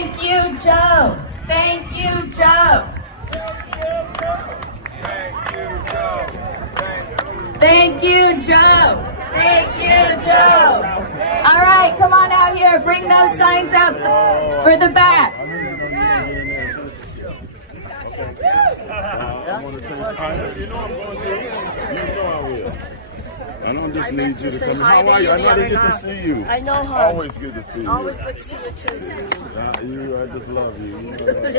Thank you, Joe. Thank you, Joe. Thank you, Joe. Thank you, Joe. All right, come on out here. Bring those signs out for the back. I don't just need you to come. How are you? I know they get to see you. I know her. Always good to see you. Always good to see you too. I just love you.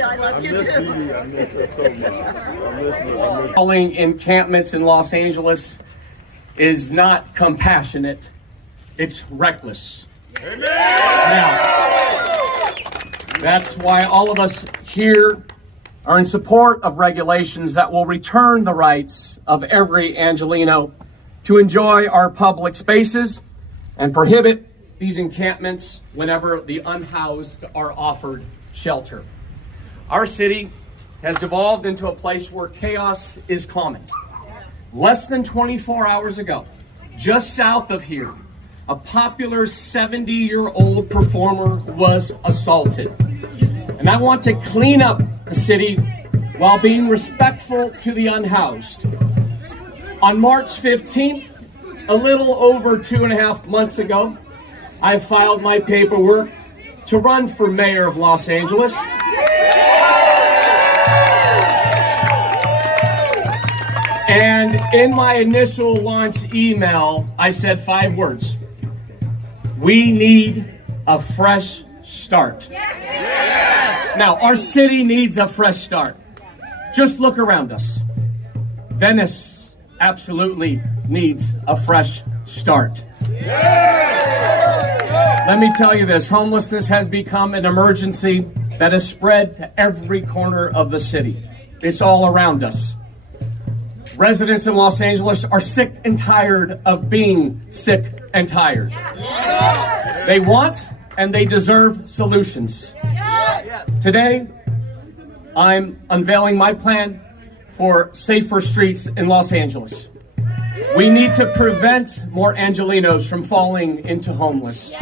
I love you too. I miss her so much. I miss her. Calling encampments in Los Angeles is not compassionate, it's reckless. Amen. Now, that's why all of us here are in support of regulations that will return the rights of every Angelino to enjoy our public spaces and prohibit these encampments whenever the unhoused are offered shelter. Our city has devolved into a place where chaos is common. Less than 24 hours ago, just south of here, a popular 70-year-old performer was assaulted. And I want to clean up the city while being respectful to the unhoused. On March 15th, a little over 2.5 months ago, I filed my paperwork to run for mayor of Los Angeles. And in my initial launch email, I said 5 words. We need a fresh start. Now, our city needs a fresh start. Just look around us. Venice absolutely needs a fresh start. Let me tell you this, homelessness has become an emergency that has spread to every corner of the city. It's all around us. Residents in Los Angeles are sick and tired of being sick and tired. They want and they deserve solutions. Today, I'm unveiling my plan for safer streets in Los Angeles. We need to prevent more Angelinos from falling into homeless.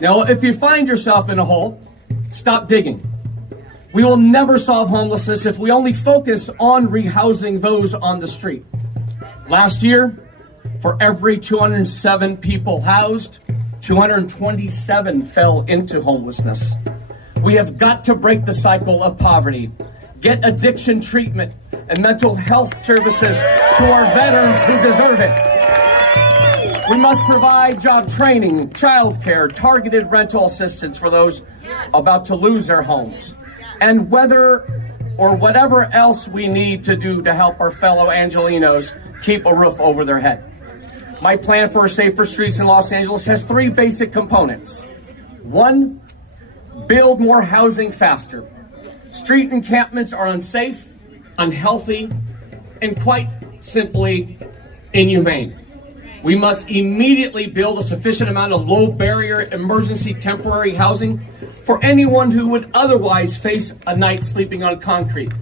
Now, if you find yourself in a hole, stop digging. We will never solve homelessness if we only focus on rehousing those on the street. Last year, for every 207 people housed, 227 fell into homelessness. We have got to break the cycle of poverty, get addiction treatment and mental health services to our veterans who deserve it. We must provide job training, childcare, targeted rental assistance for those about to lose their homes, and whatever else we need to do to help our fellow Angelinos keep a roof over their head. My plan for safer streets in Los Angeles has 3 basic components. 1, build more housing faster. Street encampments are unsafe, unhealthy, and quite simply inhumane. We must immediately build a sufficient amount of low-barrier emergency temporary housing for anyone who would otherwise face a night sleeping on concrete.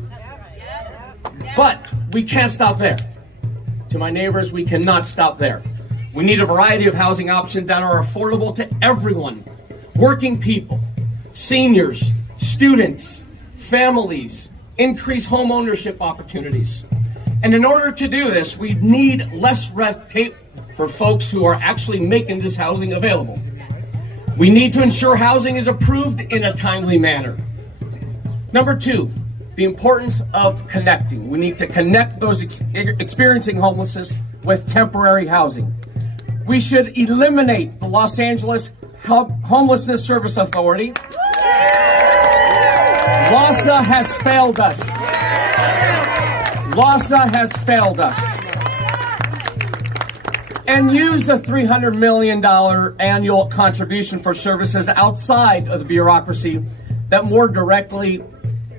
But we can't stop there. To my neighbors, we cannot stop there. We need a variety of housing options that are affordable to everyone. Working people, seniors, students, families, increase home ownership opportunities. And in order to do this, we need less red tape for folks who are actually making this housing available. We need to ensure housing is approved in a timely manner. Number 2, the importance of connecting. We need to connect those experiencing homelessness with temporary housing. We should eliminate the Los Angeles Homelessness Service Authority. LAHSA has failed us. LAHSA has failed us. And use the $300 million annual contribution for services outside of the bureaucracy that more directly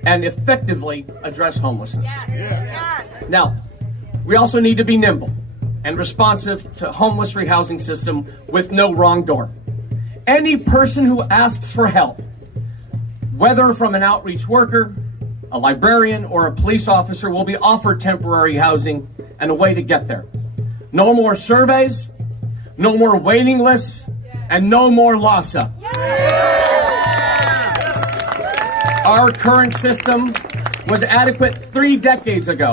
and effectively address homelessness. Now, we also need to be nimble and responsive to homeless rehousing system with no wrong door. Any person who asks for help, whether from an outreach worker, a librarian, or a police officer, will be offered temporary housing and a way to get there. No more surveys, no more waiting lists, and no more LAHSA. Our current system was adequate 3 decades ago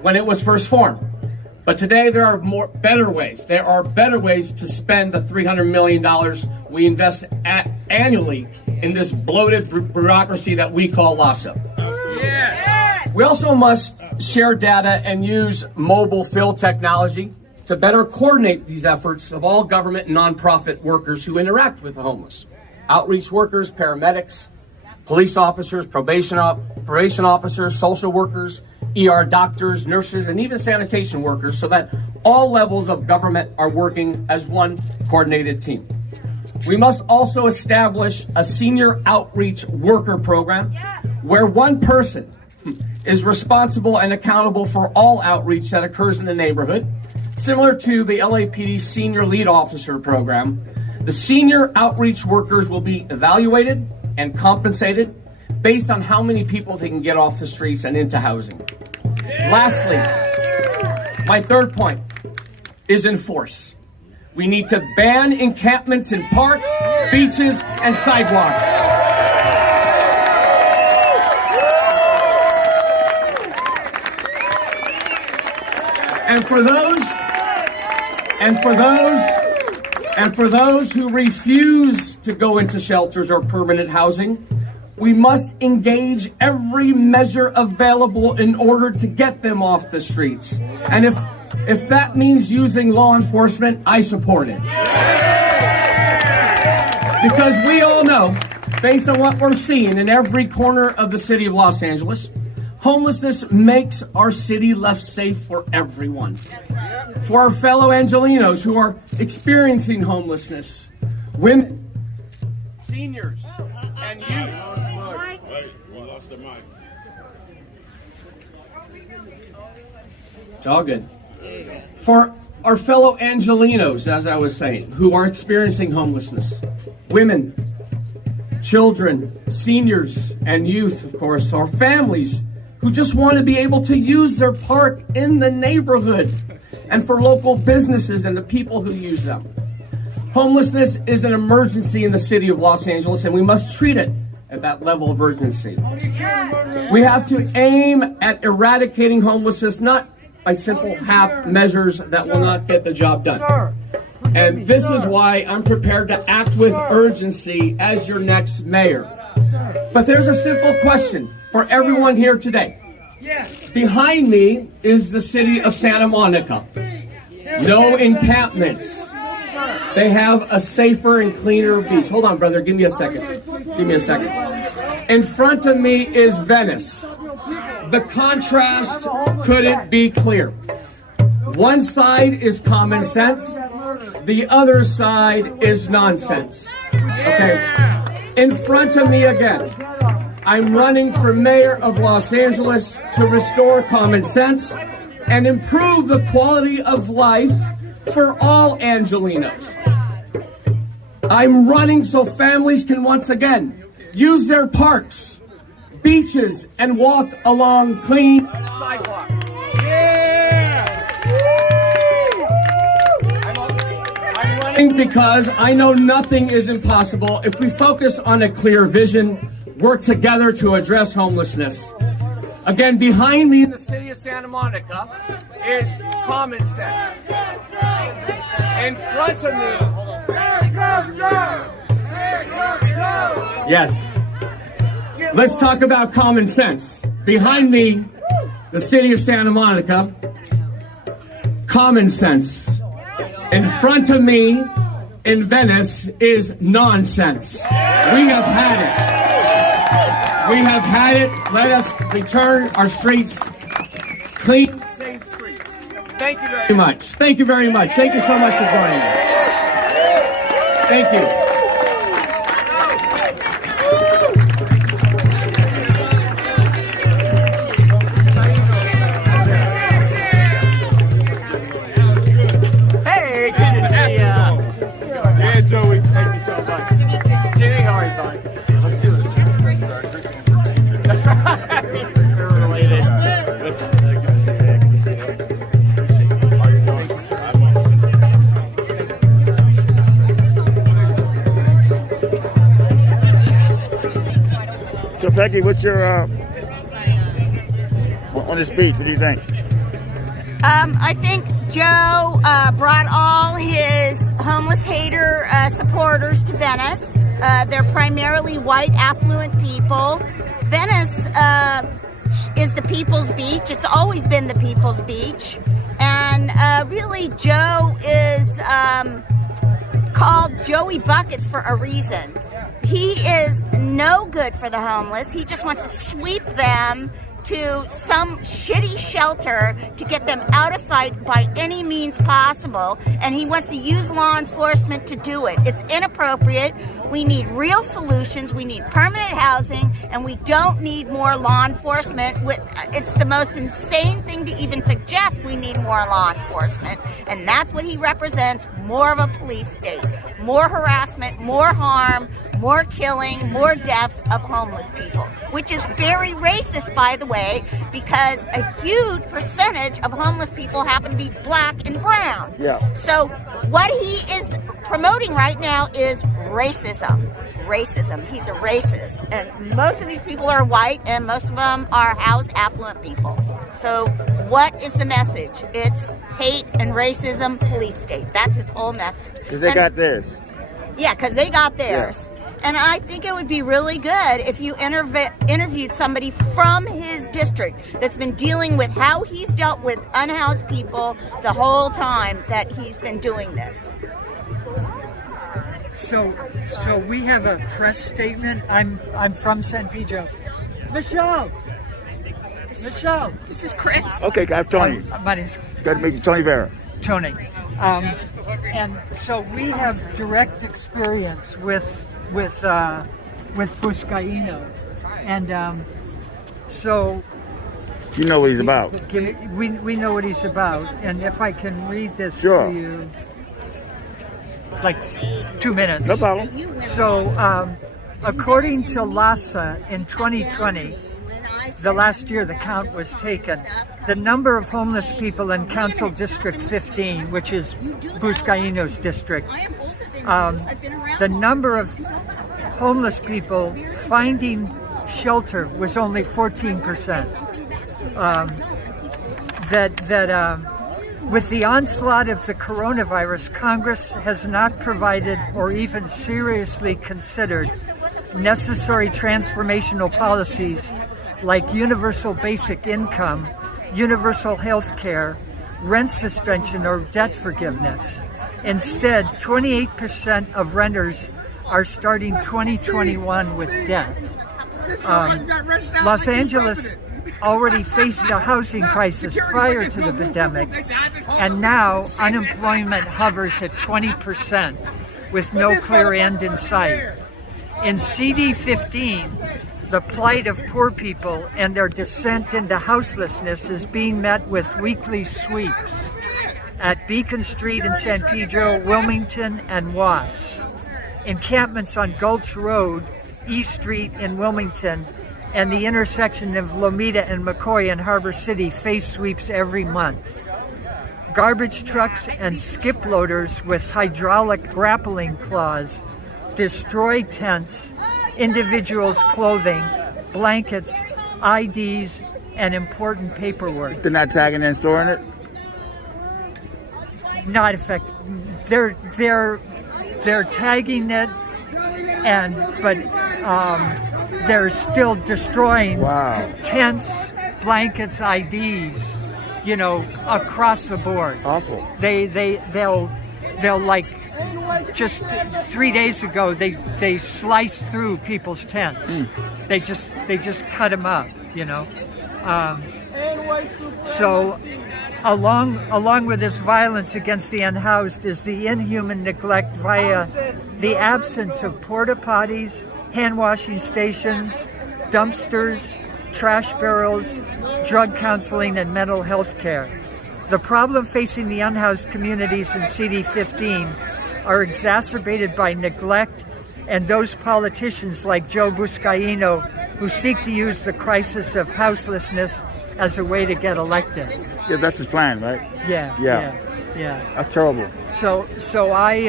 when it was first formed. But today there are better ways. There are better ways to spend the $300 million we invest annually in this bloated bureaucracy that we call LASA. We also must share data and use mobile field technology to better coordinate these efforts of all government and nonprofit workers who interact with the homeless. Outreach workers, paramedics, police officers, probation officers, social workers, ER doctors, nurses, and even sanitation workers, so that all levels of government are working as one coordinated team. We must also establish a senior outreach worker program where one person is responsible and accountable for all outreach that occurs in the neighborhood, similar to the LAPD Senior Lead Officer program. The senior outreach workers will be evaluated and compensated based on how many people they can get off the streets and into housing. Lastly, my third point is enforce. We need to ban encampments in parks, beaches, and sidewalks. And for those who refuse to go into shelters or permanent housing, we must engage every measure available in order to get them off the streets. And if that means using law enforcement, I support it. Because we all know, based on what we're seeing in every corner of the city of Los Angeles, homelessness makes our city less safe for everyone. For our fellow Angelenos who are experiencing homelessness, women, seniors, and youth. Wait, we lost the mic. It's all good. For our fellow Angelenos, as I was saying, who are experiencing homelessness, women, children, seniors, and youth, of course, our families who just want to be able to use their park in the neighborhood, and for local businesses and the people who use them. Homelessness is an emergency in the city of Los Angeles, and we must treat it at that level of urgency. We have to aim at eradicating homelessness, not by simple half measures that will not get the job done. And this is why I'm prepared to act with urgency as your next mayor. But there's a simple question for everyone here today. Behind me is the city of Santa Monica. No encampments. They have a safer and cleaner beach. Hold on, brother. Give me a second. Give me a second. In front of me is Venice. The contrast couldn't be clear. One side is common sense. The other side is nonsense. Okay. In front of me again, I'm running for mayor of Los Angeles to restore common sense and improve the quality of life for all Angelenos. I'm running so families can once again use their parks, beaches, and walk along clean sidewalks. I'm running because I know nothing is impossible if we focus on a clear vision, work together to address homelessness. Again, behind me in the city of Santa Monica is common sense. In front of me, yes. Let's talk about common sense. Behind me, the city of Santa Monica, common sense. In front of me, in Venice, is nonsense. We have had it. We have had it. Let us return our streets clean, safe streets. Thank you very much. Thank you very much. Thank you so much for joining us. Thank you. Hey, good to see you. Yeah, Joey. Thank you so much. Jimmy, how are you, bud? Let's do this. That's right. We're related. Good to see you. Good to see you. Good to see you. It's your Becky, what's your on the speech? What do you think? I think Joe brought all his homeless hater supporters to Venice. They're primarily white, affluent people. Venice is the people's beach. It's always been the people's beach. And really, Joe is called Joey Buckets for a reason. He is no good for the homeless. He just wants to sweep them to some shitty shelter to get them out of sight by any means possible, and he wants to use law enforcement to do it. It's inappropriate. We need real solutions. We need permanent housing, and we don't need more law enforcement. It's the most insane thing to even suggest we need more law enforcement, and that's what he represents, more of a police state. More harassment, more harm, more killing, more deaths of homeless people, which is very racist, by the way, because a huge percentage of homeless people happen to be black and brown. Yeah. So what he is promoting right now is racism. Racism. He's a racist. And most of these people are white, and most of them are housed affluent people. So what is the message? It's hate and racism, police state. That's his whole message. Because they got theirs. Yeah, because they got theirs. Yeah. And I think it would be really good if you interviewed somebody from his district that's been dealing with how he's dealt with unhoused people the whole time that he's been doing this. So we have a press statement. I'm from San Pedro. Michelle. This is Chris. Okay, I'm Tony. My name's Got to make it Tony Vera. Tony. And so we have direct experience with buscaino, and so You know what he's about. we know what he's about. And if I can read this Sure. to you, like 2 minutes. No problem. So, according to LASA, in 2020, the last year the count was taken, the number of homeless people in Council District 15, which is Buscaino's district, the number of homeless people finding shelter was only 14%. With the onslaught of the coronavirus, Congress has not provided or even seriously considered necessary transformational policies like universal basic income, universal health care, rent suspension, or debt forgiveness. Instead, 28% of renters are starting 2021 with debt. Los Angeles already faced a housing crisis prior to the pandemic, and now unemployment hovers at 20% with no clear end in sight. In CD15, the plight of poor people and their descent into houselessness is being met with weekly sweeps at Beacon Street in San Pedro, Wilmington, and Watts. Encampments on Gulch Road, East Street in Wilmington, and the intersection of Lomita and McCoy in Harbor City face sweeps every month. Garbage trucks and skip loaders with hydraulic grappling claws destroy tents, individuals' clothing, blankets, IDs, and important paperwork. They're not tagging and storing it? Not effective. They're tagging it, but they're still destroying tents, blankets, IDs, across the board. Awful. They'll like, just 3 days ago they sliced through people's tents. They just cut them up, So along with this violence against the unhoused is the inhuman neglect via the absence of porta potties, hand washing stations, dumpsters, trash barrels, drug counseling, and mental health care. The problem facing the unhoused communities in CD15 are exacerbated by neglect and those politicians like Joe Buscaino who seek to use the crisis of houselessness as a way to get elected. Yeah, that's his plan, right? Yeah. That's terrible. So I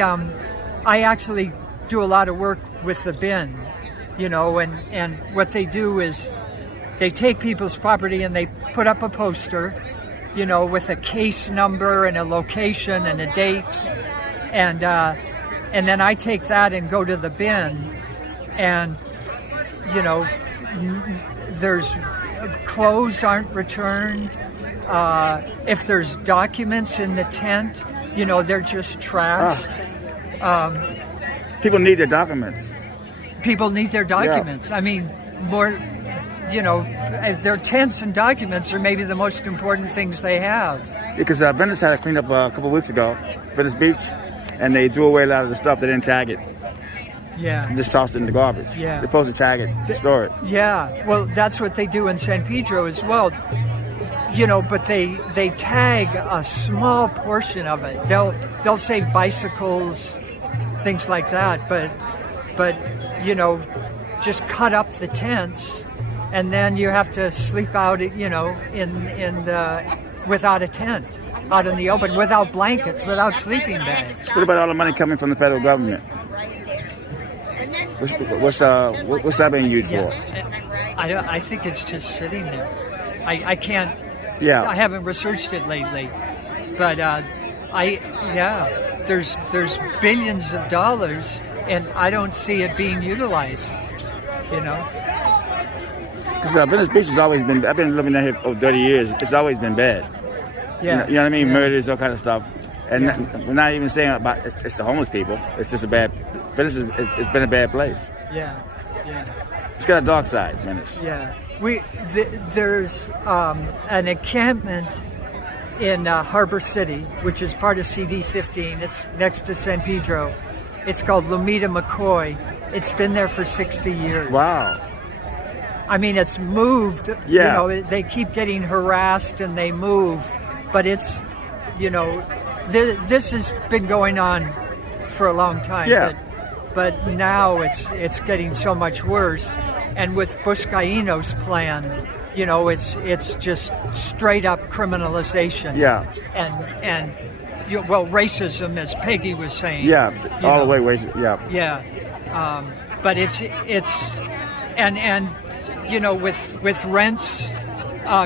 actually do a lot of work with the bin, you know, and what they do is they take people's property and they put up a poster, you know, with a case number and a location and a date, and then I take that and go to the bin, and you know, there's clothes aren't returned. If there's documents in the tent, you know, they're just trashed. People need their documents. People need their documents. Yeah. I mean, more, you know, their tents and documents are maybe the most important things they have. Because Venice had a cleanup a couple of weeks ago, Venice Beach, and they threw away a lot of the stuff. They didn't tag it. Yeah. And just tossed it in the garbage. Yeah. They're supposed to tag it, store it. Yeah. Well, that's what they do in San Pedro as well. You know, but they tag a small portion of it. They'll say bicycles, things like that, but you know, just cut up the tents, and then you have to sleep out, you know, in the without a tent, out in the open, without blankets, without sleeping bags. What about all the money coming from the federal government? What's that being used for? I think it's just sitting there. I can't. Yeah. I haven't researched it lately, but there's billions of dollars, and I don't see it being utilized. You know. Because Venice Beach has always been. I've been living there here for 30 years. It's always been bad. Yeah. You know what I mean? Yeah. Murders, all kind of stuff. And we're not even saying about it's the homeless people. It's just a bad. Venice it's been a bad place. Yeah. It's got a dark side, Venice. Yeah. There's an encampment in Harbor City, which is part of CD15. It's next to San Pedro. It's called Lomita McCoy. It's been there for 60 years. Wow. I mean, it's moved. Yeah. You know, they keep getting harassed and they move, but it's, you know, this has been going on for a long time. Yeah. But now it's getting so much worse. And with Buscaino's plan, you know, it's just straight up criminalization. Yeah. And well, racism, as Peggy was saying. Yeah, all the way racism. Yeah. Yeah. But it's and you know, with rents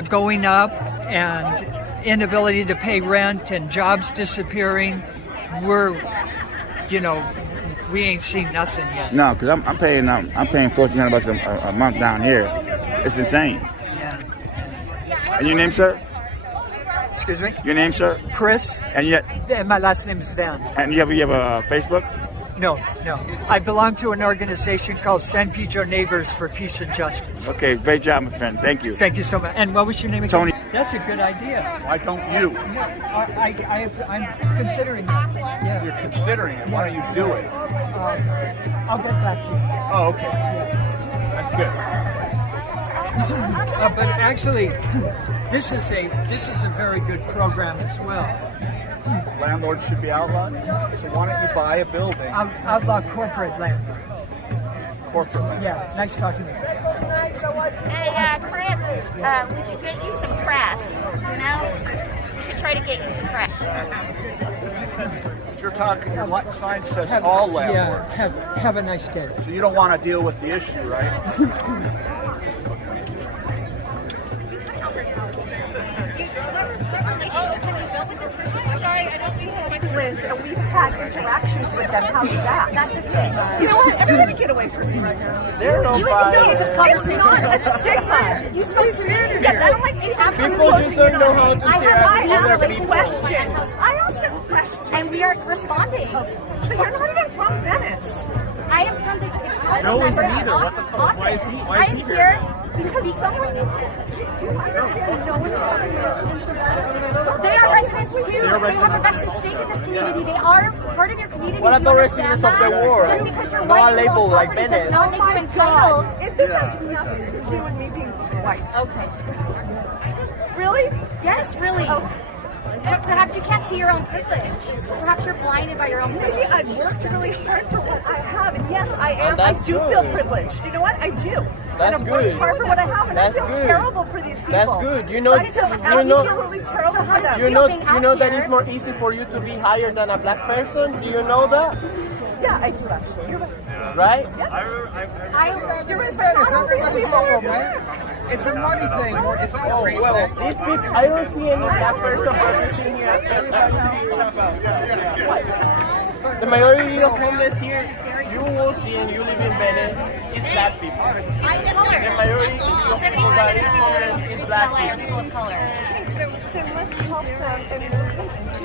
going up and inability to pay rent and jobs disappearing, we ain't seen nothing yet. No, because I'm paying $1,400 a month down here. It's insane. Yeah. And your name, sir? Excuse me? Your name, sir? Chris. And yet. My last name is Van. And you have a Facebook? No. I belong to an organization called San Pedro Neighbors for Peace and Justice. Okay, great job, my friend. Thank you. Thank you so much. And what was your name again? Tony. That's a good idea. Why don't you? No, I'm considering that. Yeah. You're considering it. Why don't you do it? I'll get back to you. Oh, okay. That's good. But actually, this is a very good program as well. Landlords should be outlawed. So why don't you buy a building? Outlaw corporate landlords. Corporate land. Yeah, nice talking to you. Hey, Chris, we should get you some press, you know? We should try to get you some press. You're talking, what sign says all landlords. Yeah, have a nice day. So you don't want to deal with the issue, right? We've had interactions with them. How's that? That's a stigma. You know what? Everybody get away from me right now. They're no It's not a stigma. You supposed to be in Yeah, I don't like People just don't know how to interact. I asked a question. I asked a question. And we are responding. But you're not even from Venice. I am from the No, he's neither. What the fuck? Why is he I am here to speak. Someone needs to. You understand? No one is from Venice. They are residents too. They have a vested stake in this community. They are part of your community. What are Do the you residents understand of the that? world? Just because you're Not white, you labeled own like property Venice. does not Oh make you my entitled. God. This has nothing to do with me being white. Okay. Really? Yes, really. Oh. Perhaps you can't see your own privilege. Perhaps you're blinded by your own Maybe privilege. I've worked really hard for what I have, and yes, I am. I that's do good. feel privileged. You know what? I do. That's and I've worked good. hard for what I have, and That's I feel good. terrible for these people. That's good. You know, I feel absolutely terrible for them. you know that it's more easy for you to be higher than a black person. Do you know that? Yeah, I do actually. You're right. Right? You're in Venice. Everybody's humble, man. It's a money thing. It's not a race thing. These people, I don't see any black person representing here. Everybody here. The majority of homeless here, you will see, and you live in Venice, is black people. The majority of people that is homeless is black people. Then let's help them and move this into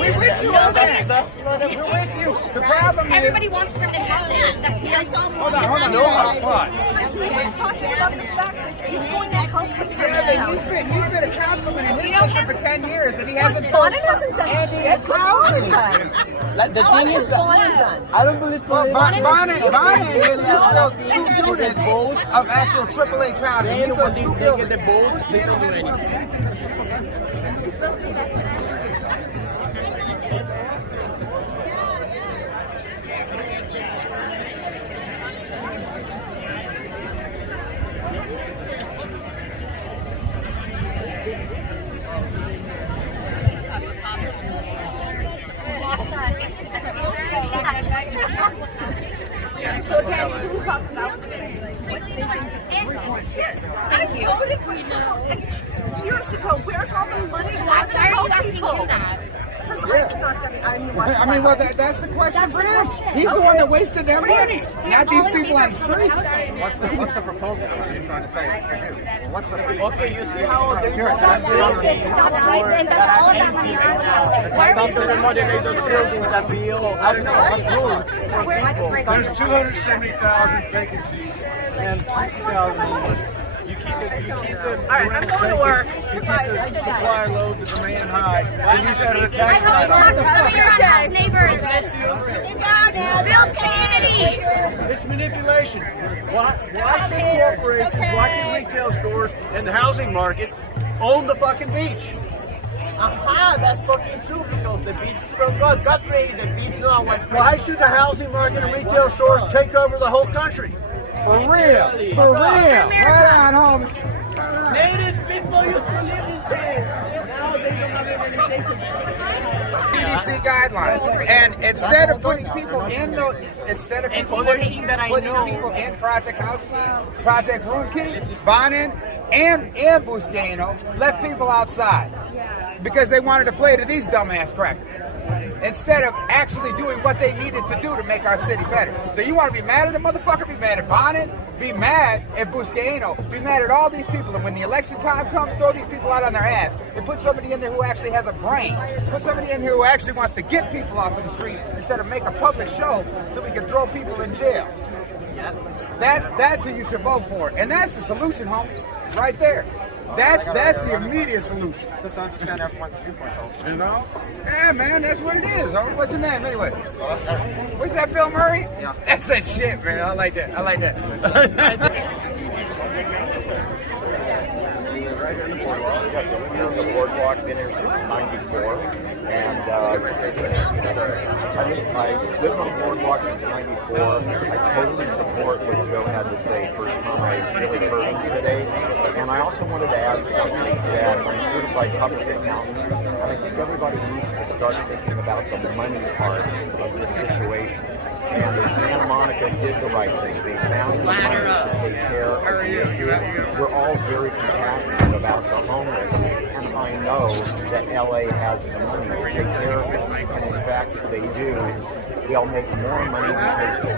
We're with you on that. We're with you. The problem is... Everybody wants permanent housing. Hold on. No, He was talking about the fact that he's going to help with he's been a councilman in his district for 10 years, and he hasn't Bonnet hasn't done shit for a long time. Like the thing is that I don't believe Bonnet is just built 2 units of actual AAA housing. He's built 2 buildings. the boats, they don't do anything. I voted for Trump years ago. Where's all the money? Why are you asking him that? I mean, well, that's the question for him. He's the one that wasted their money, not these people on the streets. What's the proposal? What are you trying to say? What's the Okay, you see how they Stop signs and that's all of that money is for housing. Why are we the remodel those buildings that we all I don't know. There's 270,000 vacancies and 60,000 homeless. You keep the right, I'm going to work. You keep the supply low, the demand high, and use that as a I tax hope you talk to write-off. some of your house neighbors. Build community. It's manipulation. Why should corporations watching retail stores and the housing market own the fucking beach? Aha, that's fucking true because the beach is from God. God created the beach, not one. Why should the housing market and retail stores take over the whole country? For real. For real. Right on, homie. Native people used to live in there. Now they don't have any CDC guidelines, and instead of putting people in those, instead of putting people in Project House Key, Project Room Key, Bonnet, and buscaino, left people outside because they wanted to play to these dumbass crackers instead of actually doing what they needed to do to make our city better. So you want to be mad at the motherfucker? Be mad at Bonnet, be mad at buscaino, be mad at all these people. And when the election time comes, throw these people out on their ass and put somebody in there who actually has a brain. Put somebody in here who actually wants to get people off of the street instead of make a public show so we can throw people in jail. That's who you should vote for. And that's the solution, homie, right there. That's the immediate solution. That's understand everyone's viewpoint, though. You know? Yeah, man, that's what it is. What's your name, anyway? What's that, Bill Murray? Yeah. That's that shit, man. I like that. Right here in the boardwalk. Yes, so we're on the boardwalk, been here since '94. And I've lived on the boardwalk since '94. I totally support what Joe had to say. First time I really heard him today. And I also wanted to add something that I'm a certified public accountant, and I think everybody needs to start thinking about the money part of this situation. And Santa Monica did the right thing. They found the money to take care of the issue. We're all very compassionate about the homeless, and I know that LA has the money to take care of this. And in fact, if they do, they'll make more money because the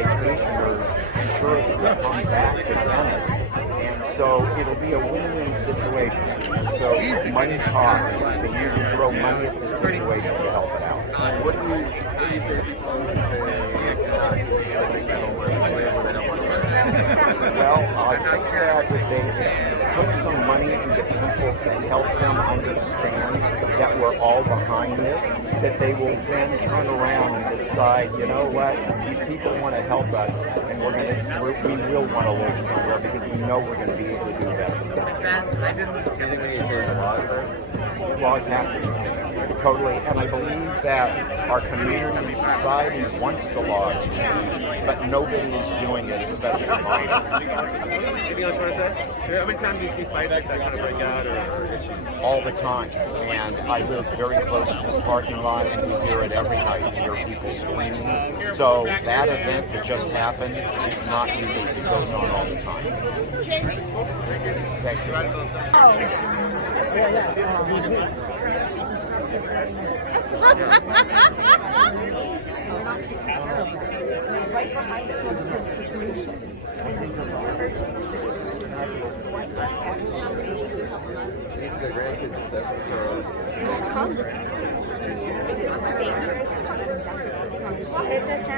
vacationers and tourists will come back to Venice. And so it'll be a win-win situation. And so money talks, so you can throw money at this situation to help it out. What do you say people who say Well, I think that if they put some money into people to help them understand that we're all behind this, that they will then turn around and decide, you know what, these people want to help us, and we will want to live somewhere because we know we're going to be able to do better. do you think we need to change the laws there? Laws have to be changed. Totally, and I believe that our community, society wants the laws changed, but nobody is doing it, especially minors. Anything else you want to say? How many times do you see fights like that kind of break out or issues? All the time, and I live very close to this parking lot, and we hear it every night. We hear people screaming. So that event that just happened is not unique. It goes on all the time. Thank It's dangerous. If it's a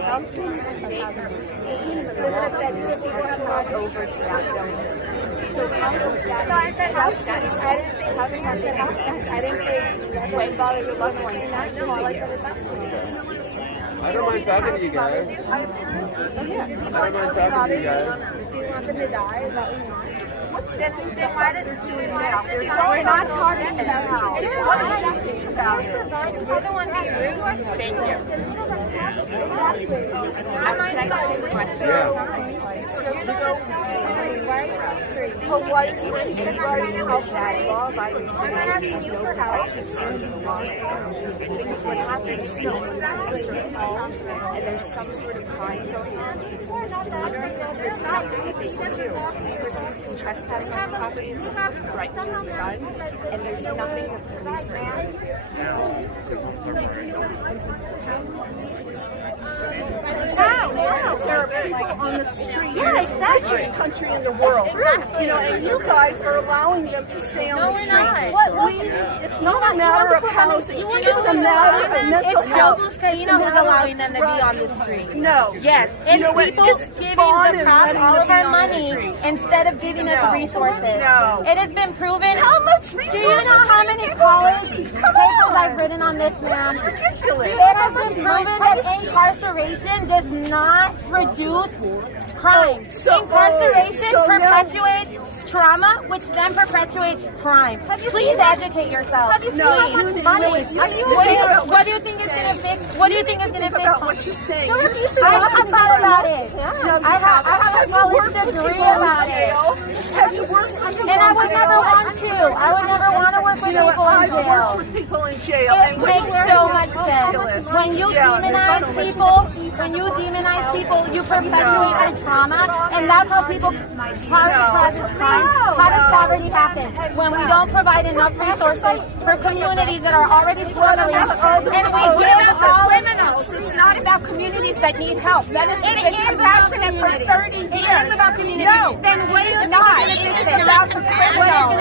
health people have gone over to that building. So how does that make sense? How does that make sense? I didn't think way bother your loved ones. I don't mind talking to you guys. I don't mind talking to you guys. Do you want them to die? Is that what you want? Then why did it do now? We're not talking now. What are you thinking about it? We're the ones being rude. Thank you. Can I just say one A white citizen is that law-abiding citizen you for help. Because what happens is there's a home and there's some sort of crime going on, there's nothing that they can do. A person can trespass on property and has the right to gun, and there's nothing the police are going to do. They're like on the street, richest country in the world. You know, and you guys are allowing them to stay on the street. It's not a matter of housing. It's a matter of mental health. Joe Buscaino who's allowing them to be on the street. No. Yes, it's people giving the cops all of our money instead of giving us resources. No. It has been proven. How much resources? Do you know how many college papers I've written on this, ma'am? It's ridiculous. It has been proven that incarceration does not reduce crime. Incarceration perpetuates trauma, which then perpetuates crime. Please educate yourself. Please, money. What do you think is going to fix? What do you think is going to fix? What you're saying? I have thought about it. I have a college degree about it. Have you worked with people in jail? And I would never want to. I would never want to work with people in jail. I've worked with people in jail. It makes so much sense. When you demonize people, you perpetuate their trauma, and that's how people causes crime. How does poverty happen? When we don't provide enough resources for communities that are already struggling, and we give us all criminals. It's not about communities that need help. Venice has been compassionate for 30 years. It is about communities. No, then what is not? It's about the criminals.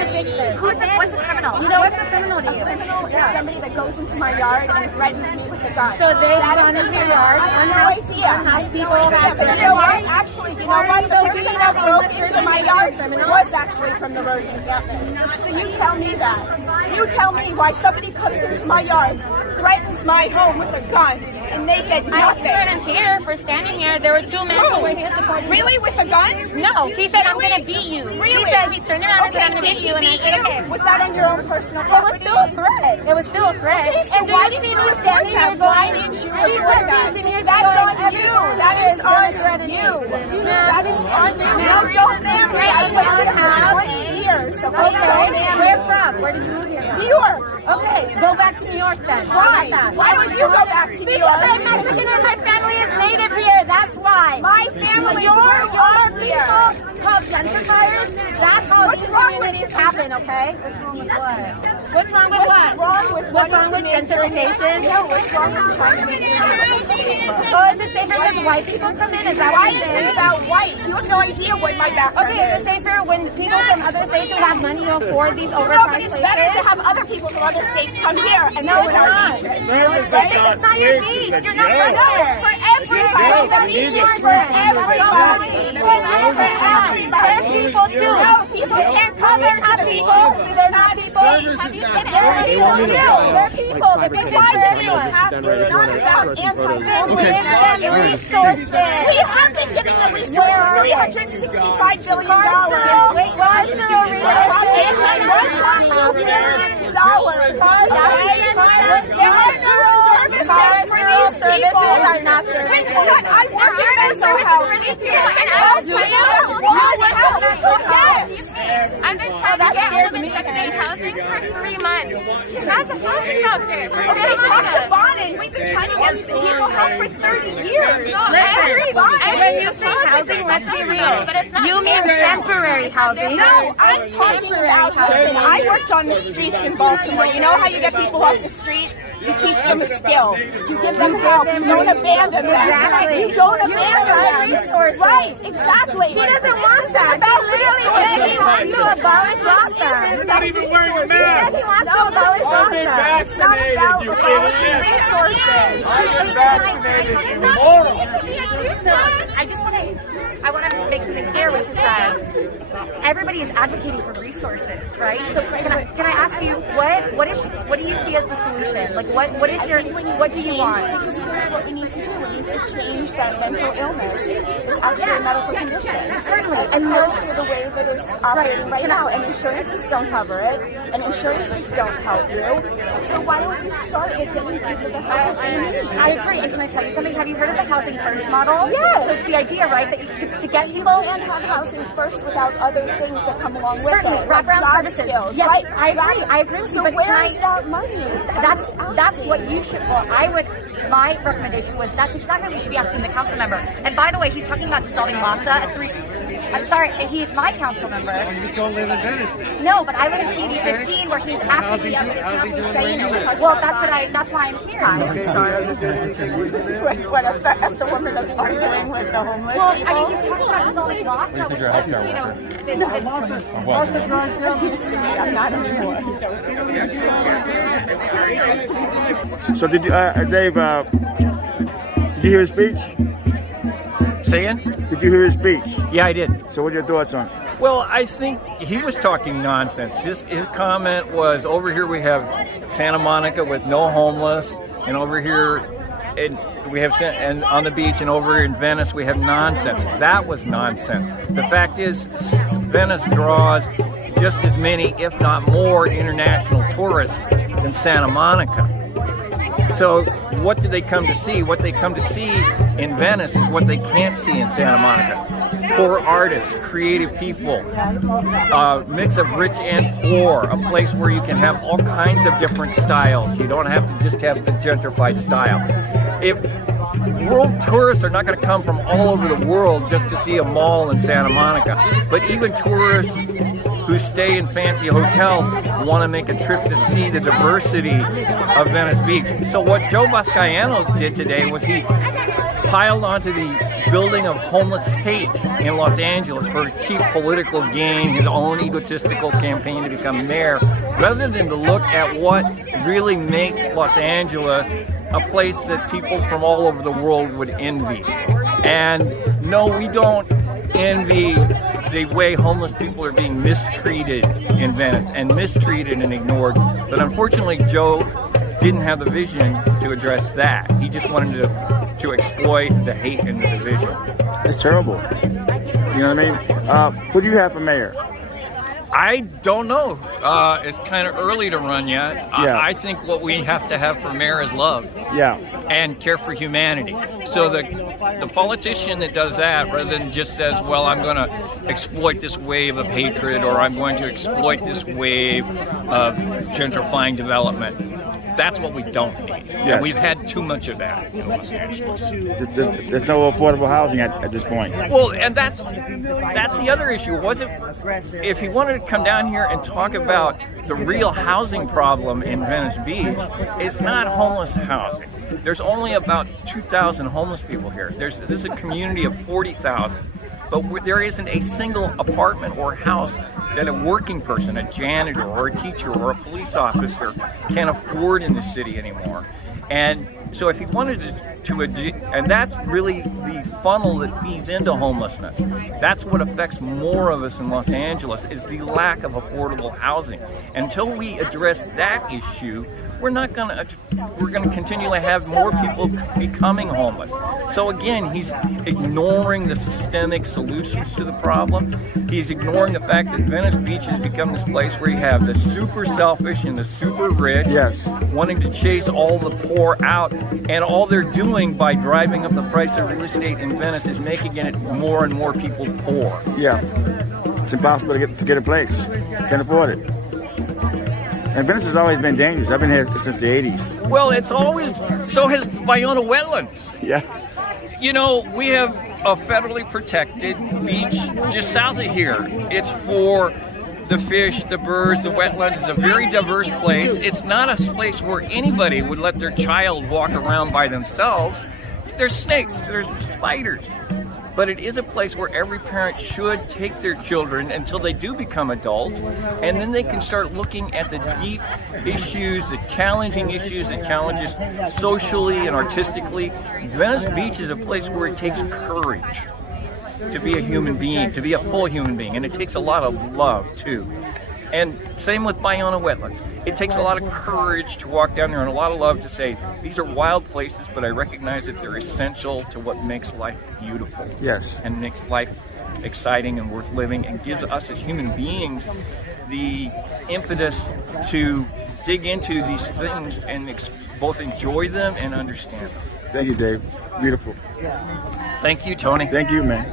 What's a criminal? You know what's a criminal to you? A criminal is somebody that goes into my yard and threatens me with a gun. So they run into your yard. I have no idea. You know what? Actually, you know what? The person that broke into my yard was actually from the Rosen campus. So you tell me that. You tell me why somebody comes into my yard, threatens my home with a gun, and they get nothing. I wasn't here for standing here. There were two men who were here supporting. Really? With a gun? No. He said, I'm going to beat you. Really? He said, he turned around and said, I'm going to beat you. And I said, okay. Was that on your own personal property? It was still a threat. It was still a threat. Okay, so and do why you didn't see you me report standing that? here going, Why didn't you report that? That's on you. That is on you. That is on you. Now don't marry. I went to her 20 years. Okay. Where from? Where did you move here from? New York. Okay. Go back to New York then. Why? Why don't you go back to New York? Because I'm Mexican and my family is native here. That's why. My family, your people called gentrifiers. That's how these communities happen, okay? What's wrong with what? What's wrong with gentrification? No, what's wrong with trying to make Oh, is it safer when white people come in? Is that why what is you're it saying? about white? You have no idea what my background Okay, is. is it safer when people from other states who have money to afford these No, overpriced but it's places? better to have other people from other states come here and No, live it's in our not. beaches. This is not your beach. You're not from there. For everybody. The beach is for everybody. And for people too. people can't come. They're not people. They're not people. Have you seen people too? They're people. They think everyone. It's not about anti-homeless resources. We have been giving the resources $365 billion. Wait, what's the $1.2 billion? There are no services for these people. Are not services. I work in mental health for these people, and I'll tell you yes. I've been trying to get women Section 8 housing for 3 months. That's a housing voucher for Okay, talk to Bonin. We've been trying to get people help for 30 years. When you say housing, let's be real. You mean temporary housing. No, I'm talking about housing. I worked on the streets in Baltimore. You know how you get people off the street? You teach them a skill. You give them help. You don't abandon them. Exactly. You don't abandon them. Right, exactly. He doesn't want that. He literally said he wants to abolish LAFTA. You're not even wearing a mask. He said he wants to abolish LAFTA. It's not about abolishing resources. I've been vaccinated, you moron. So I want to make something clear, which is that everybody is advocating for resources, right? So can I ask you what do you see as the solution? Like what do you want? Because here's what we need to do. We need to change that mental illness is actually a medical condition. Certainly. And most of the way that it's operating right now, and insurances don't cover it, and insurances don't help you. So why don't we start with getting people the help they need? I agree. And can I tell you something? Have you heard of the housing first model? Yes. So it's the idea, right, that to get people and have housing first without other things that come along with certainly it. wraparound job services. Skills, yes, right? I agree with you. So but where is that money? That's what you should. Well, my recommendation was that's exactly what you should be asking the council member. And by the way, he's talking about dissolving LAFTA at 3. I'm sorry, he's my council member. You don't live in Venice. No, but I live in CD 15 where he's actively well, that's why I'm here. Okay, so he hasn't done anything recently? What as the woman that's arguing with the homeless well, people? I mean, he's talking about dissolving LAFTA, Martha drives down the street. I'm not anymore. So did you, Dave? Did you hear his speech? Saying? Did you hear his speech? Yeah, I did. So what are your thoughts on it? Well, I think he was talking nonsense. His comment was, over here we have Santa Monica with no homeless, and over here we have and on the beach, and over in Venice we have nonsense. That was nonsense. The fact is, Venice draws just as many, if not more, international tourists than Santa Monica. So what do they come to see? What they come to see in Venice is what they can't see in Santa Monica. Poor artists, creative people, mix of rich and poor, a place where you can have all kinds of different styles. You don't have to just have the gentrified style. If world tourists are not going to come from all over the world just to see a mall in Santa Monica, but even tourists who stay in fancy hotels want to make a trip to see the diversity of Venice Beach. So what Joe Buscaino did today was he piled onto the building of homeless hate in Los Angeles for cheap political gain, his own egotistical campaign to become mayor, rather than to look at what really makes Los Angeles a place that people from all over the world would envy. And no, we don't envy the way homeless people are being mistreated in Venice and mistreated and ignored. But unfortunately, Joe didn't have the vision to address that. He just wanted to exploit the hate and the division. It's terrible. You know what I mean? Who do you have for mayor? I don't know. It's kind of early to run yet. Yeah. I think what we have to have for mayor is love. Yeah. And care for humanity. So the politician that does that, rather than just says, well, I'm going to exploit this wave of hatred, or I'm going to exploit this wave of gentrifying development, that's what we don't need. Yes. And we've had too much of that in Los Angeles. There's no affordable housing at this point. Well, and that's the other issue. If he wanted to come down here and talk about the real housing problem in Venice Beach, it's not homeless housing. There's only about 2,000 homeless people here. This is a community of 40,000. But there isn't a single apartment or house that a working person, a janitor or a teacher or a police officer can afford in the city anymore. And so if he wanted to, and that's really the funnel that feeds into homelessness. That's what affects more of us in Los Angeles, is the lack of affordable housing. Until we address that issue, we're going to continually have more people becoming homeless. So again, he's ignoring the systemic solutions to the problem. He's ignoring the fact that Venice Beach has become this place where you have the super selfish and the super rich wanting to chase all the poor out, and all they're doing by driving up the price of real estate in Venice is making it more and more people poor. Yeah, it's impossible to get a place. Can't afford it. And Venice has always been dangerous. I've been here since the 80s. Well, it's always, so has Bayona Wetlands. Yeah. You know, we have a federally protected beach just south of here. It's for the fish, the birds, the wetlands. It's a very diverse place. It's not a place where anybody would let their child walk around by themselves. There's snakes, there's spiders. But it is a place where every parent should take their children until they do become adults, and then they can start looking at the deep issues, the challenging issues, the challenges socially and artistically. Venice Beach is a place where it takes courage to be a human being, to be a full human being, and it takes a lot of love too. And same with Bayona Wetlands. It takes a lot of courage to walk down there and a lot of love to say, these are wild places, but I recognize that they're essential to what makes life beautiful. Yes. And makes life exciting and worth living, and gives us as human beings the impetus to dig into these things and both enjoy them and understand them. Thank you, Dave. Beautiful. Thank you, Tony. Thank you, man.